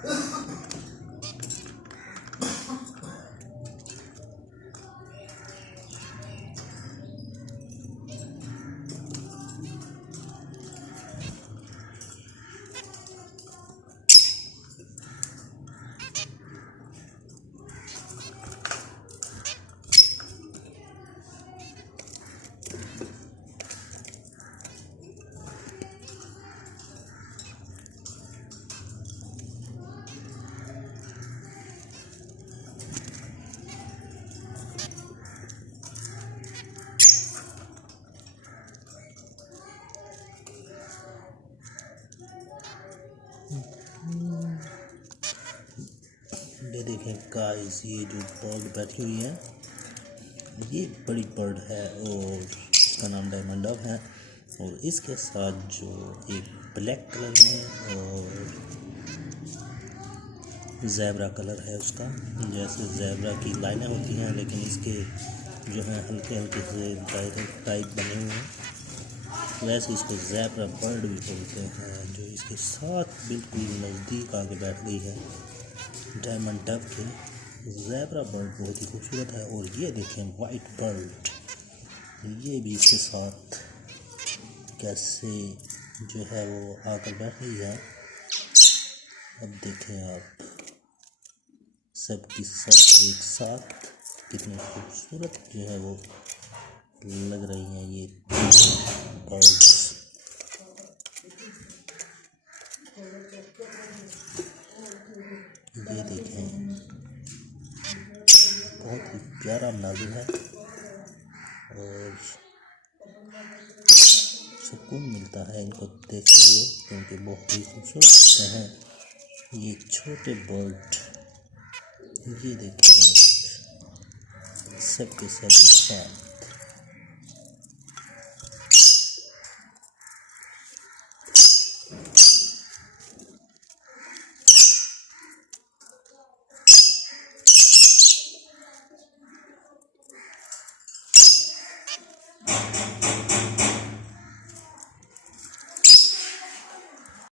ये देखें गाइस, ये जो बर्ड बैठी हुई है ये बड़ी बर्ड है और इसका नाम डायमंड है। और इसके साथ जो एक ब्लैक कलर में और ज़ेब्रा कलर है उसका, जैसे ज़ेब्रा की लाइनें होती हैं लेकिन इसके जो है हल्के हल्के से डायरेक्ट टाइप बने हुए हैं, वैसे इसको ज़ेब्रा बर्ड भी बोलते हैं। जो इसके साथ बिल्कुल नज़दीक आके बैठ गई है डायमंड डव के। ज़ेब्रा बर्ड बहुत ही खूबसूरत है। और ये देखें वाइट बर्ड, ये भी इसके साथ कैसे जो है वो आकर बैठ गई है। अब देखें आप, सब की सब एक साथ कितनी खूबसूरत जो है वो लग रही हैं ये बर्ड्स। ये देखें, बहुत ही प्यारा नाज़िर है और सुकून मिलता है इनको देखते हुए, क्योंकि बहुत ही खूबसूरत हैं ये छोटे बर्ड। ये देखिए सब के सब एक साथ।